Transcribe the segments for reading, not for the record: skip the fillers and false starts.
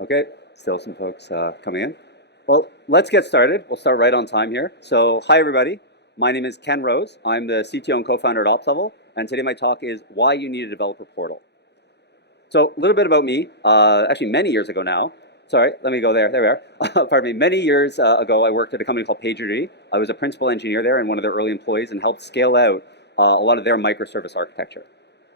Okay, still some folks coming in. Well, let's get started. We'll start right on time here. So, hi everybody. My name is Ken Rose. I'm the CTO and Co-Founder at OpsLevel, and today my talk is why you need a developer portal. So, a little bit about me. Actually, many years ago now. Sorry, let me go there. There we are. Pardon me. Many years ago, I worked at a company called PagerDuty. I was a principal engineer there and one of their early employees, and helped scale out a lot of their microservice architecture.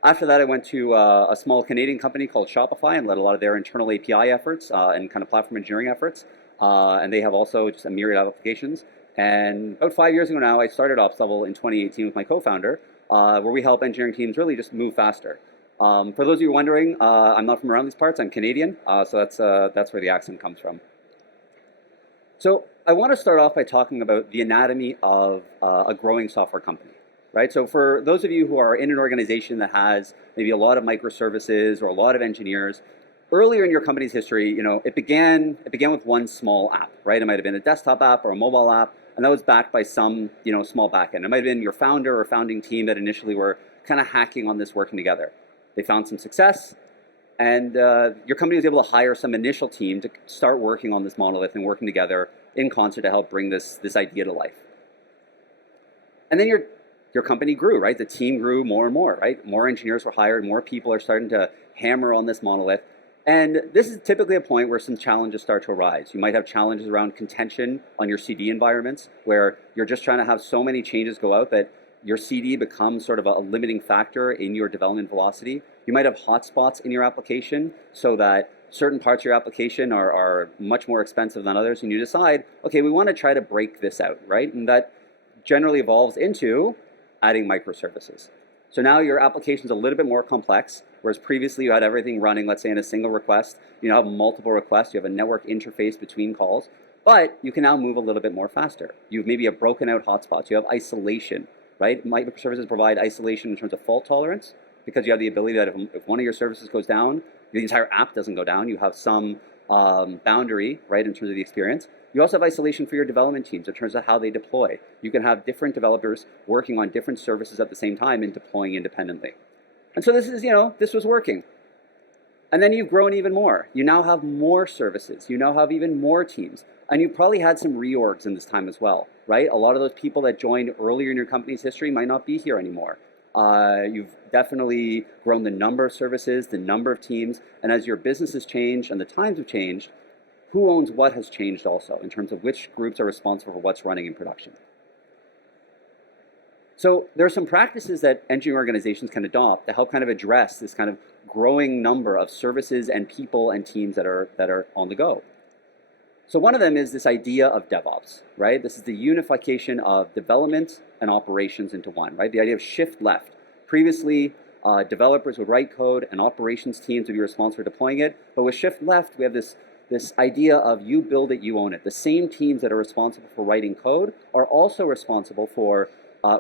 After that, I went to a small Canadian company called Shopify and led a lot of their internal API efforts and kind of platform engineering efforts. And they have also just a myriad of applications. And about 5 years ago now, I started OpsLevel in 2018 with my co-founder, where we help engineering teams really just move faster. For those of you wondering, I'm not from around these parts. I'm Canadian, so that's where the accent comes from. So I want to start off by talking about the anatomy of a growing software company. Right? So for those of you who are in an organization that has maybe a lot of microservices or a lot of engineers, earlier in your company's history, it began with one small app, right? It might have been a desktop app or a mobile app, and that was backed by some, small backend. It might have been your founder or founding team that initially were kind of hacking on this, working together. They found some success, and your company was able to hire some initial team to start working on this monolith and working together in concert to help bring this idea to life. And then your company grew, right? The team grew more and more, right? More engineers were hired, more people are starting to hammer on this monolith. And this is typically a point where some challenges start to arise. You might have challenges around contention on your CD environments, where you're just trying to have so many changes go out that your CD becomes sort of a limiting factor in your development velocity. You might have hotspots in your application so that certain parts of your application are much more expensive than others, and you decide, okay, we want to try to break this out, right? And that generally evolves into adding microservices. So now your application is a little bit more complex, whereas previously you had everything running, let's say, in a single request. You now have multiple requests. You have a network interface between calls, but you can now move a little bit more faster. You maybe have broken out hotspots. You have isolation, right? Microservices provide isolation in terms of fault tolerance, because you have the ability that if one of your services goes down, the entire app doesn't go down. You have some boundary, right, in terms of the experience. You also have isolation for your development teams in terms of how they deploy. You can have different developers working on different services at the same time and deploying independently. And so this is, this was working. And then you've grown even more. You now have more services. You now have even more teams. And you probably had some reorgs in this time as well, right? A lot of those people that joined earlier in your company's history might not be here anymore. You've definitely grown the number of services, the number of teams, and as your business has changed and the times have changed, who owns what has changed also in terms of which groups are responsible for what's running in production. So there are some practices that engineering organizations can adopt to help kind of address this kind of growing number of services and people and teams that are on the go. So one of them is this idea of DevOps, right? This is the unification of development and operations into one, right? The idea of shift left. Previously, developers would write code and operations teams would be responsible for deploying it. But with shift left, we have this idea of you build it, you own it. The same teams that are responsible for writing code are also responsible for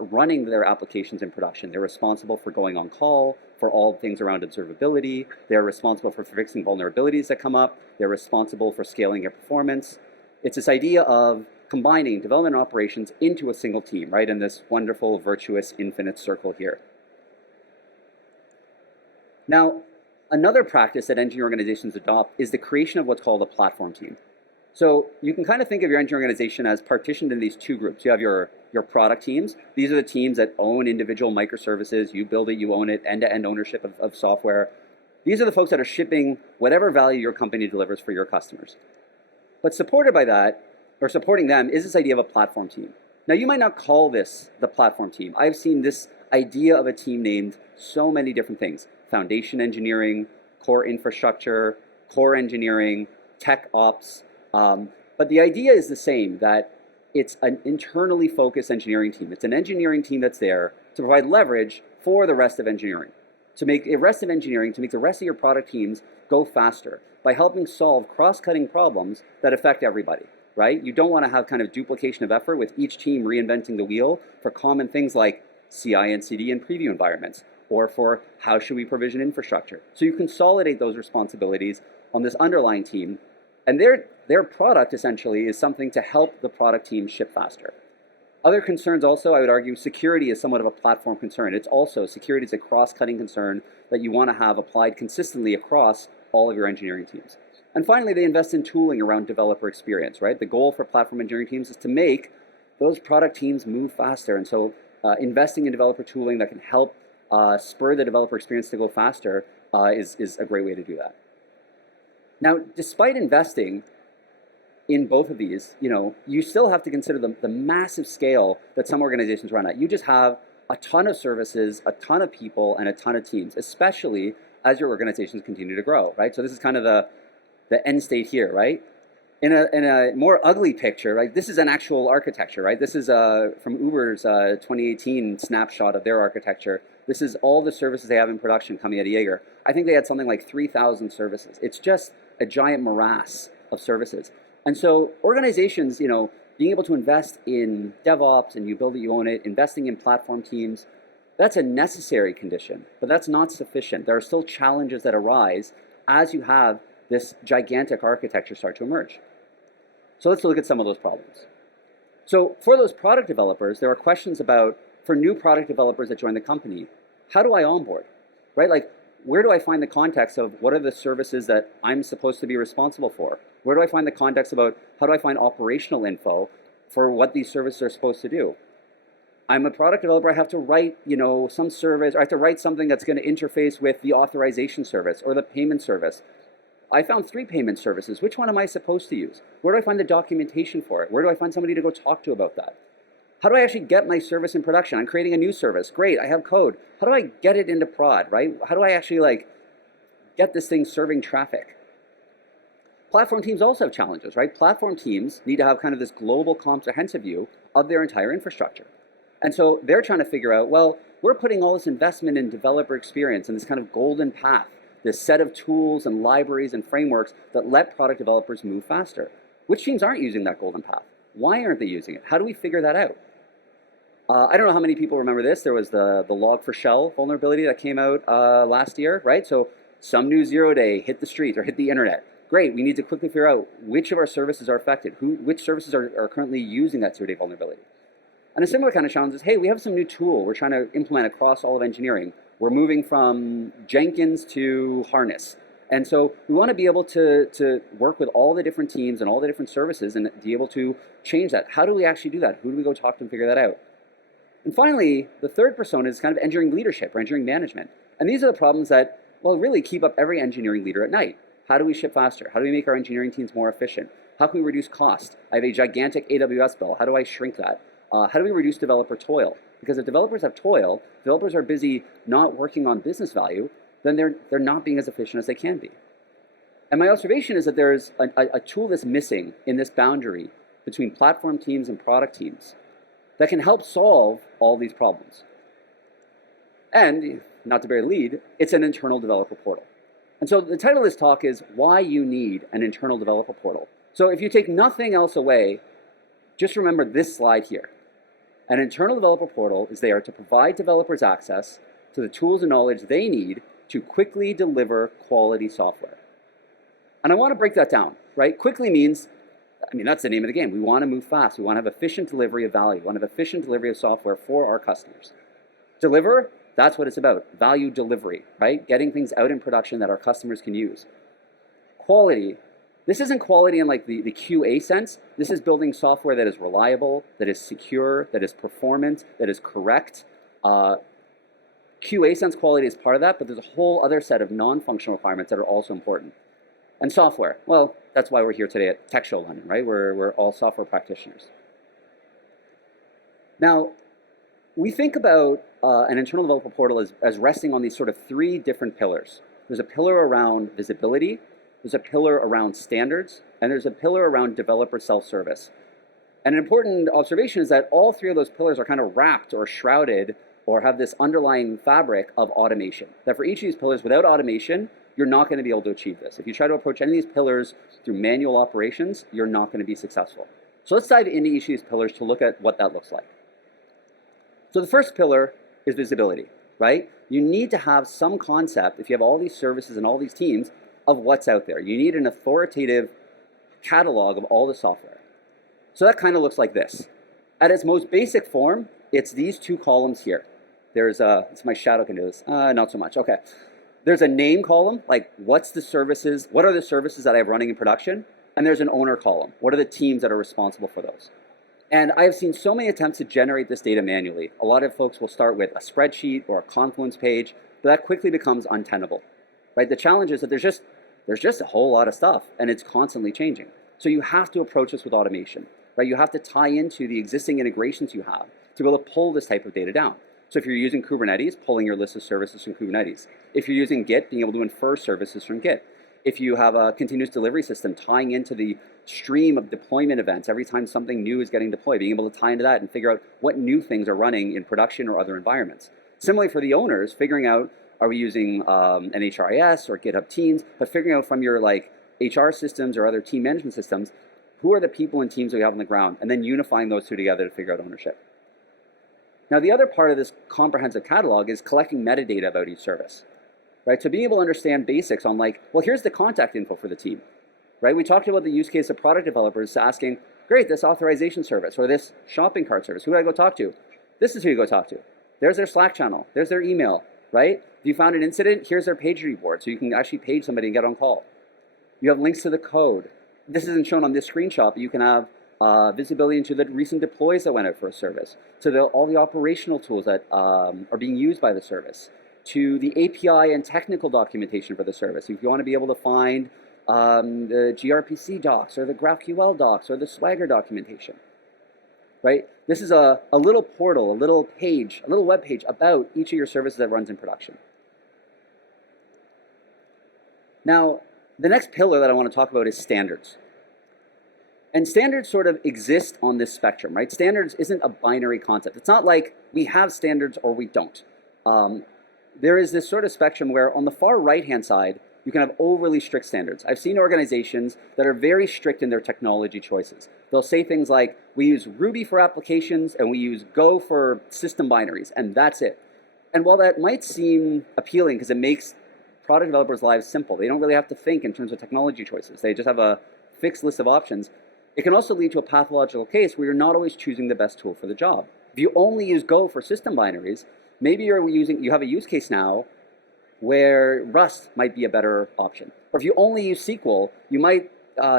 running their applications in production. They're responsible for going on call, for all things around observability. They're responsible for fixing vulnerabilities that come up. They're responsible for scaling your performance. It's this idea of combining development and operations into a single team, right? In this wonderful, virtuous, infinite circle here. Now, another practice that engineering organizations adopt is the creation of what's called a platform team. So you can kind of think of your engineering organization as partitioned in these two groups. You have your product teams. These are the teams that own individual microservices. You build it, you own it, end-to-end ownership of software. These are the folks that are shipping whatever value your company delivers for your customers. But supported by that, or supporting them, is this idea of a platform team. Now, you might not call this the platform team. I've seen this idea of a team named so many different things. Foundation engineering, core infrastructure, core engineering, tech ops. But the idea is the same, that it's an internally focused engineering team. It's an engineering team that's there to provide leverage for the rest of engineering, to make the rest of engineering, to make the rest of your product teams go faster by helping solve cross-cutting problems that affect everybody, right? You don't want to have kind of duplication of effort with each team reinventing the wheel for common things like CI and CD and preview environments, or for how should we provision infrastructure. So you consolidate those responsibilities on this underlying team. And their product essentially is something to help the product team ship faster. Other concerns also, I would argue, security is somewhat of a platform concern. It's also, security is a cross-cutting concern that you want to have applied consistently across all of your engineering teams. And finally, they invest in tooling around developer experience, right? The goal for platform engineering teams is to make those product teams move faster. And so investing in developer tooling that can help spur the developer experience to go faster is a great way to do that. Now, despite investing in both of these, you still have to consider the massive scale that some organizations run at. You just have a ton of services, a ton of people, and a ton of teams, especially as your organizations continue to grow, right? So this is kind of the end state here, right? In a more ugly picture, right? This is an actual architecture, right? This is from Uber's 2018 snapshot of their architecture. This is all the services they have in production coming out of Jaeger. I think they had something like 3,000 services. It's just a giant morass of services. And so organizations, being able to invest in DevOps and you build it, you own it, investing in platform teams, that's a necessary condition, but that's not sufficient. There are still challenges that arise as you have this gigantic architecture start to emerge. So let's look at some of those problems. So for those product developers, there are questions about, for new product developers that join the company, how do I onboard, right? Like, where do I find the context of what are the services that I'm supposed to be responsible for? Where do I find the context about how do I find operational info for what these services are supposed to do? I'm a product developer, I have to write, some service, or I have to write something that's going to interface with the authorization service or the payment service. I found 3 payment services. Which one am I supposed to use? Where do I find the documentation for it? Where do I find somebody to go talk to about that? How do I actually get my service in production? I'm creating a new service. Great, I have code. How do I get it into prod, right? How do I actually get this thing serving traffic? Platform teams also have challenges, right? Platform teams need to have kind of this global comprehensive view of their entire infrastructure. And so they're trying to figure out, well, we're putting all this investment in developer experience and this kind of golden path, this set of tools and libraries and frameworks that let product developers move faster. Which teams aren't using that golden path? Why aren't they using it? How do we figure that out? I don't know how many people remember this. There was the Log4Shell vulnerability that came out last year, right? So some new zero-day hit the streets or hit the internet. Great, we need to quickly figure out which of our services are affected, which services are currently using that zero-day vulnerability. And a similar kind of challenge is, hey, we have some new tool we're trying to implement across all of engineering. We're moving from Jenkins to Harness. And so we want to be able to work with all the different teams and all the different services and be able to change that. How do we actually do that? Who do we go talk to and figure that out? And finally, the third persona is kind of engineering leadership or engineering management. And these are the problems that, well, really keep up every engineering leader at night. How do we ship faster? How do we make our engineering teams more efficient? How can we reduce cost? I have a gigantic AWS bill. How do I shrink that? How do we reduce developer toil? Because if developers have toil, developers are busy not working on business value, then they're not being as efficient as they can be. And my observation is that there's a tool that's missing in this boundary between platform teams and product teams that can help solve all these problems. And, not to bear the lead, it's an internal developer portal. And so the title of this talk is Why You Need an Internal Developer Portal. So if you take nothing else away, just remember this slide here. An internal developer portal is there to provide developers access to the tools and knowledge they need to quickly deliver quality software. And I want to break that down, right? Quickly means, that's the name of the game. We want to move fast. We want to have efficient delivery of value. We want to have efficient delivery of software for our customers. Deliver, that's what it's about. Value delivery, right? Getting things out in production that our customers can use. Quality, this isn't quality in like the QA sense. This is building software that is reliable, that is secure, that is performant, that is correct. QA sense quality is part of that, but there's a whole other set of non-functional requirements that are also important. And software, well, that's why we're here today at Tech Show London, right? We're all software practitioners. Now, we think about an internal developer portal as resting on these sort of 3 different pillars. There's a pillar around visibility, there's a pillar around standards, and there's a pillar around developer self-service. And an important observation is that all 3 of those pillars are kind of wrapped or shrouded or have this underlying fabric of automation. That for each of these pillars, without automation, you're not going to be able to achieve this. If you try to approach any of these pillars through manual operations, you're not going to be successful. So let's dive into each of these pillars to look at what that looks like. So the first pillar is visibility, right? You need to have some concept, if you have all these services and all these teams, of what's out there. You need an authoritative catalog of all the software. So that kind of looks like this. At its most basic form, it's these 2 columns here. There's it's my shadow can do this. Not so much. Okay. There's a name column, like what are the services that I have running in production? And there's an owner column. What are the teams that are responsible for those? And I have seen so many attempts to generate this data manually. A lot of folks will start with a spreadsheet or a Confluence page, but that quickly becomes untenable, right? The challenge is that there's just a whole lot of stuff, and it's constantly changing. So you have to approach this with automation, right? You have to tie into the existing integrations you have to be able to pull this type of data down. So if you're using Kubernetes, pulling your list of services from Kubernetes. If you're using Git, being able to infer services from Git. If you have a continuous delivery system, tying into the stream of deployment events every time something new is getting deployed, being able to tie into that and figure out what new things are running in production or other environments. Similarly for the owners, figuring out, are we using an HRIS or GitHub Teams, but figuring out from your HR systems or other team management systems, who are the people and teams that we have on the ground, and then unifying those two together to figure out ownership. Now the other part of this comprehensive catalog is collecting metadata about each service. Right, so being able to understand basics on well, here's the contact info for the team, right? We talked about the use case of product developers asking, great, this authorization service or this shopping cart service, who do I go talk to? This is who you go talk to. There's their Slack channel, there's their email, right? If you found an incident, here's their pager board, so you can actually page somebody and get on call. You have links to the code. This isn't shown on this screenshot, but you can have visibility into the recent deploys that went out for a service, to all the operational tools that are being used by the service, to the API and technical documentation for the service. If you want to be able to find the gRPC docs or the GraphQL docs or the Swagger documentation, right? This is a little portal, a little page, a little web page about each of your services that runs in production. Now, the next pillar that I want to talk about is standards. And standards sort of exist on this spectrum, right? Standards isn't a binary concept. It's not like we have standards or we don't. There is this sort of spectrum where on the far right-hand side, you can have overly strict standards. I've seen organizations that are very strict in their technology choices. They'll say things like, we use Ruby for applications and we use Go for system binaries, and that's it. And while that might seem appealing because it makes product developers' lives simple, they don't really have to think in terms of technology choices. They just have a fixed list of options. It can also lead to a pathological case where you're not always choosing the best tool for the job. If you only use Go for system binaries, maybe you have a use case now where Rust might be a better option. Or if you only use SQL, you might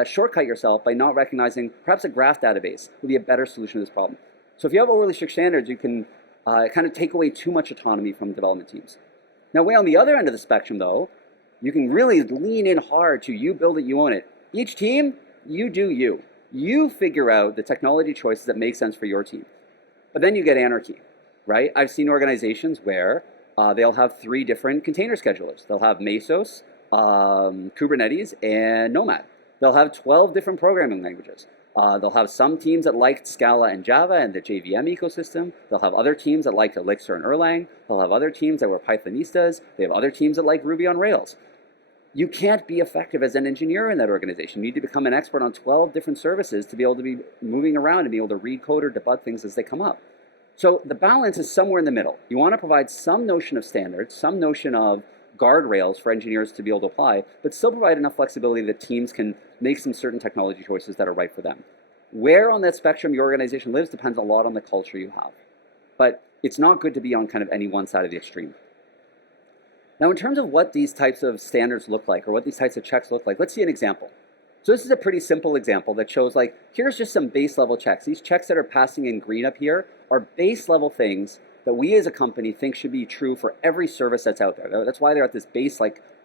shortcut yourself by not recognizing perhaps a graph database would be a better solution to this problem. So if you have overly strict standards, you can kind of take away too much autonomy from development teams. Now, way on the other end of the spectrum, though, you can really lean in hard to you build it, you own it. Each team, you do you. You figure out the technology choices that make sense for your team. But then you get anarchy. Right? I've seen organizations where they'll have 3 different container schedulers. They'll have Mesos, Kubernetes, and Nomad. They'll have 12 different programming languages. They'll have some teams that like Scala and Java and the JVM ecosystem. They'll have other teams that like Elixir and Erlang. They'll have other teams that were Pythonistas. They have other teams that like Ruby on Rails. You can't be effective as an engineer in that organization. You need to become an expert on 12 different services to be able to be moving around and be able to read code or debug things as they come up. So the balance is somewhere in the middle. You want to provide some notion of standards, some notion of guardrails for engineers to be able to apply, but still provide enough flexibility that teams can make some certain technology choices that are right for them. Where on that spectrum your organization lives depends a lot on the culture you have. But it's not good to be on kind of any one side of the extreme. Now, in terms of what these types of standards look like or what these types of checks look like, let's see an example. So this is a pretty simple example that shows here's just some base level checks. These checks that are passing in green up here are base level things that we as a company think should be true for every service that's out there. That's why they're at this base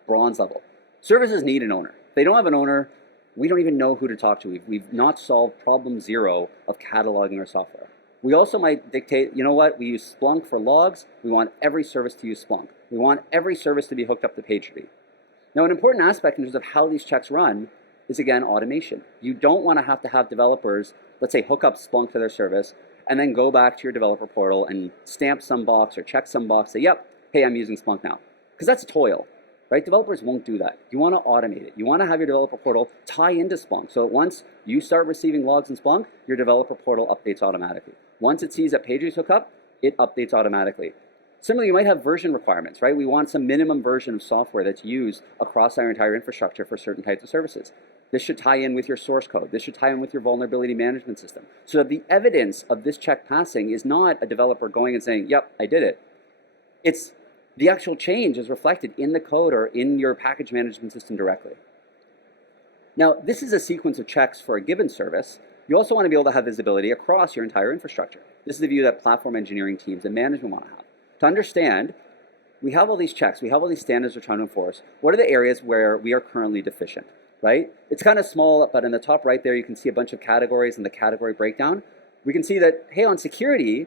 bronze level. Services need an owner. If they don't have an owner, we don't even know who to talk to. We've not solved problem 0 of cataloging our software. We also might dictate, you know what, we use Splunk for logs. We want every service to use Splunk. We want every service to be hooked up to PagerDuty. Now, an important aspect in terms of how these checks run is, again, automation. You don't want to have developers, let's say, hook up Splunk to their service and then go back to your developer portal and stamp some box or check some box, say, yep, hey, I'm using Splunk now. Because that's toil, right? Developers won't do that. You want to automate it. You want to have your developer portal tie into Splunk so that once you start receiving logs in Splunk, your developer portal updates automatically. Once it sees that PagerDuty's hook up, it updates automatically. Similarly, you might have version requirements, right? We want some minimum version of software that's used across our entire infrastructure for certain types of services. This should tie in with your source code. This should tie in with your vulnerability management system. So that the evidence of this check passing is not a developer going and saying, yep, I did it. It's the actual change is reflected in the code or in your package management system directly. Now, this is a sequence of checks for a given service. You also want to be able to have visibility across your entire infrastructure. This is the view that platform engineering teams and management want to have. To understand, we have all these checks, we have all these standards we're trying to enforce. What are the areas where we are currently deficient, right? It's kind of small, but in the top right there, you can see a bunch of categories and the category breakdown. We can see that, hey, on security,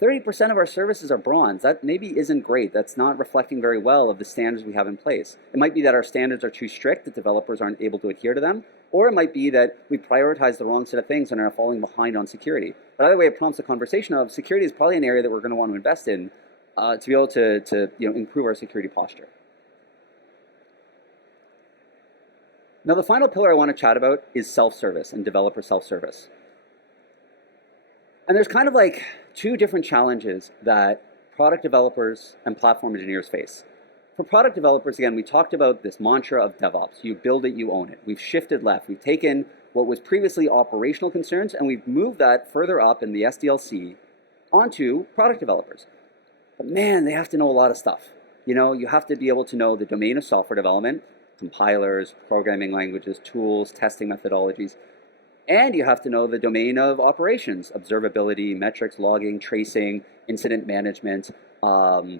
30% of our services are bronze. That maybe isn't great. That's not reflecting very well of the standards we have in place. It might be that our standards are too strict, that developers aren't able to adhere to them, or it might be that we prioritize the wrong set of things and are falling behind on security. But either way, it prompts a conversation of security is probably an area that we're going to want to invest in to be able to improve our security posture. Now, the final pillar I want to chat about is self-service and developer self-service. And there's kind of like two different challenges that product developers and platform engineers face. For product developers, again, we talked about this mantra of DevOps. You build it, you own it. We've shifted left. We've taken what was previously operational concerns and we've moved that further up in the SDLC onto product developers. But man, they have to know a lot of stuff. You have to be able to know the domain of software development, compilers, programming languages, tools, testing methodologies. And you have to know the domain of operations, observability, metrics, logging, tracing, incident management,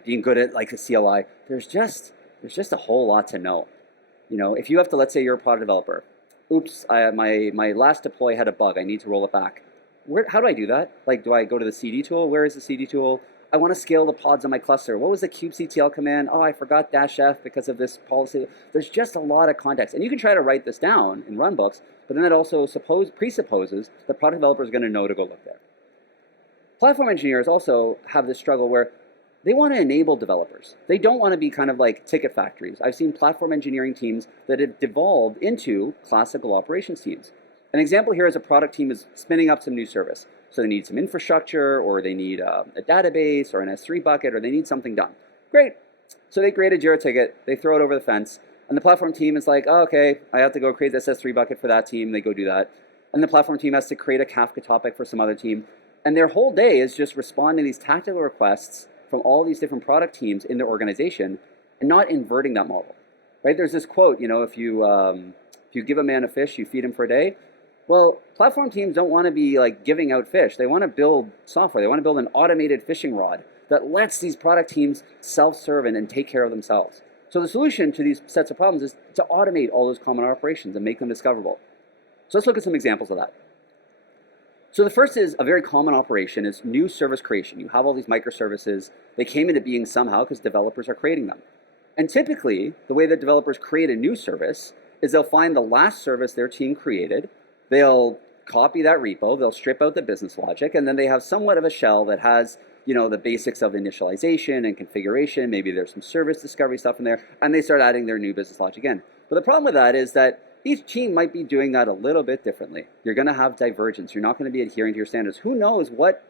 being good at like the CLI. There's just a whole lot to know. If you have to, let's say you're a product developer. Oops, my last deploy had a bug. I need to roll it back. How do I do that? Like, do I go to the CD tool? Where is the CD tool? I want to scale the pods on my cluster. What was the kubectl command? Oh, I forgot -f because of this policy. There's just a lot of context. And you can try to write this down in runbooks, but then that also presupposes that product developers are going to know to go look there. Platform engineers also have this struggle where they want to enable developers. They don't want to be kind of like ticket factories. I've seen platform engineering teams that have devolved into classical operations teams. An example here is a product team is spinning up some new service. So they need some infrastructure, or they need a database, or an S3 bucket, or they need something done. Great. So they create a Jira ticket, they throw it over the fence, and the platform team is like, oh, okay, I have to go create this S3 bucket for that team. They go do that. And the platform team has to create a Kafka topic for some other team. And their whole day is just responding to these tactical requests from all these different product teams in their organization and not inverting that model. Right? There's this quote, if you give a man a fish, you feed him for a day. Well, platform teams don't want to be like giving out fish. They want to build software. They want to build an automated fishing rod that lets these product teams self-serve and take care of themselves. So the solution to these sets of problems is to automate all those common operations and make them discoverable. So let's look at some examples of that. So the first is a very common operation is new service creation. You have all these microservices. They came into being somehow because developers are creating them. And typically, the way that developers create a new service is they'll find the last service their team created. They'll copy that repo, they'll strip out the business logic, and then they have somewhat of a shell that has, the basics of initialization and configuration. Maybe there's some service discovery stuff in there, and they start adding their new business logic in. But the problem with that is that each team might be doing that a little bit differently. You're going to have divergence. You're not going to be adhering to your standards. Who knows what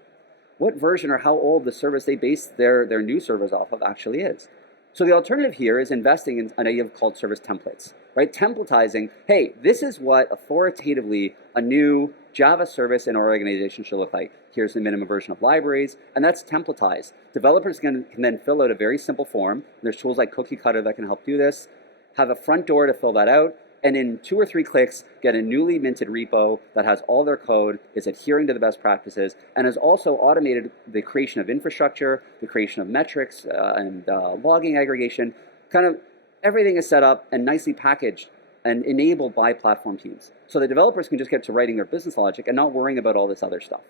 version or how old the service they base their new service off of actually is. So the alternative here is investing in an idea called service templates, right? Templatizing, hey, this is what authoritatively a new Java service in our organization should look like. Here's the minimum version of libraries, and that's templatized. Developers can then fill out a very simple form. There's tools like Cookie Cutter that can help do this. Have a front door to fill that out, and in 2 or 3 clicks, get a newly minted repo that has all their code, is adhering to the best practices, and has also automated the creation of infrastructure, the creation of metrics, and logging aggregation. Kind of everything is set up and nicely packaged and enabled by platform teams. So the developers can just get to writing their business logic and not worrying about all this other stuff.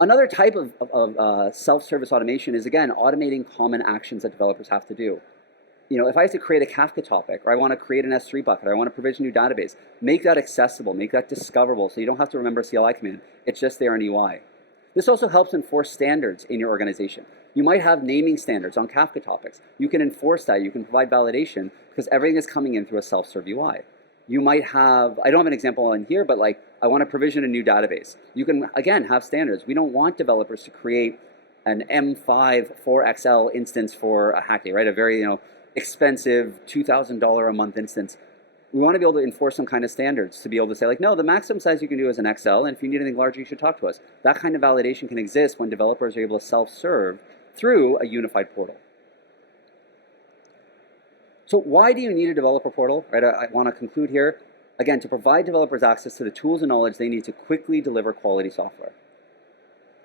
Another type of self-service automation is, again, automating common actions that developers have to do. If I have to create a Kafka topic, or I want to create an S3 bucket, or I want to provision a new database, make that accessible, make that discoverable, so you don't have to remember a CLI command. It's just there in UI. This also helps enforce standards in your organization. You might have naming standards on Kafka topics. You can enforce that. You can provide validation because everything is coming in through a self-serve UI. You might have, I don't have an example in here, but like I want to provision a new database. You can, again, have standards. We don't want developers to create an M5 4XL instance for a Hackney, right? A very, expensive $2,000 a month instance. We want to be able to enforce some kind of standards to be able to say, like, no, the maximum size you can do is an XL, and if you need anything larger, you should talk to us. That kind of validation can exist when developers are able to self-serve through a unified portal. So why do you need a developer portal? Right, I want to conclude here. Again, to provide developers access to the tools and knowledge they need to quickly deliver quality software.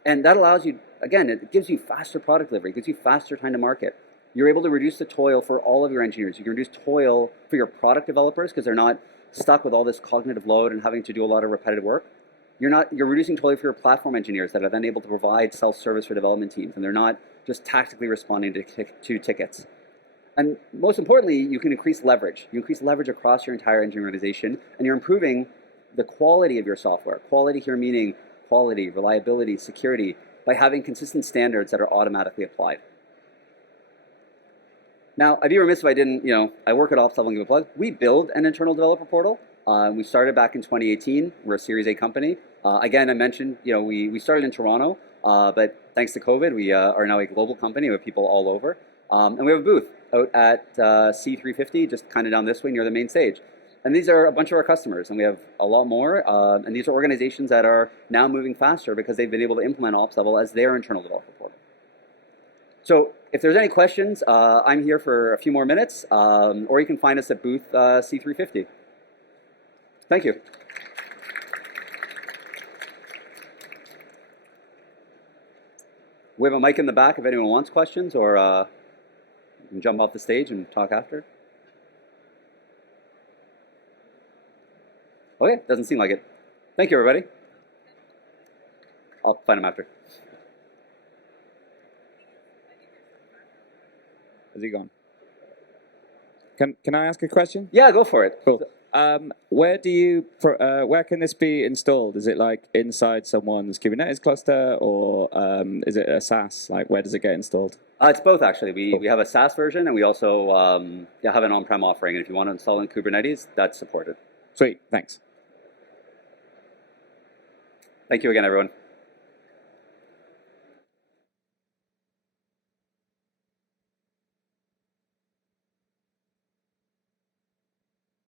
And that allows you, again, it gives you faster product delivery, it gives you faster time to market. You're able to reduce the toil for all of your engineers. You can reduce toil for your product developers because they're not stuck with all this cognitive load and having to do a lot of repetitive work. You're reducing toil for your platform engineers that are then able to provide self-service for development teams, and they're not just tactically responding to tickets. And most importantly, you can increase leverage. You increase leverage across your entire engineering organization, and you're improving the quality of your software. Quality here meaning quality, reliability, security, by having consistent standards that are automatically applied. Now, I'd be remiss if I didn't, I work at OpsLevel and give a plug. We build an internal developer portal. We started back in 2018. We're a Series A company. Again, I mentioned, we started in Toronto, but thanks to COVID, we are now a global company with people all over. And we have a booth out at C350, just kind of down this way near the main stage. And these are a bunch of our customers, and we have a lot more. And these are organizations that are now moving faster because they've been able to implement OpsLevel as their internal developer portal. So if there's any questions, I'm here for a few more minutes, or you can find us at booth C350. Thank you. We have a mic in the back if anyone wants questions, or you can jump off the stage and talk after. Okay, doesn't seem like it. Thank you, everybody. I'll find them after. Is he gone? Can I ask a question? Yeah, go for it. Cool. Where can this be installed? Is it like inside someone's Kubernetes cluster, or is it a SaaS? Like, where does it get installed? It's both, actually. We have a SaaS version, and we also have an on-prem offering. And if you want to install in Kubernetes, that's supported. Sweet, thanks. Thank you again, everyone.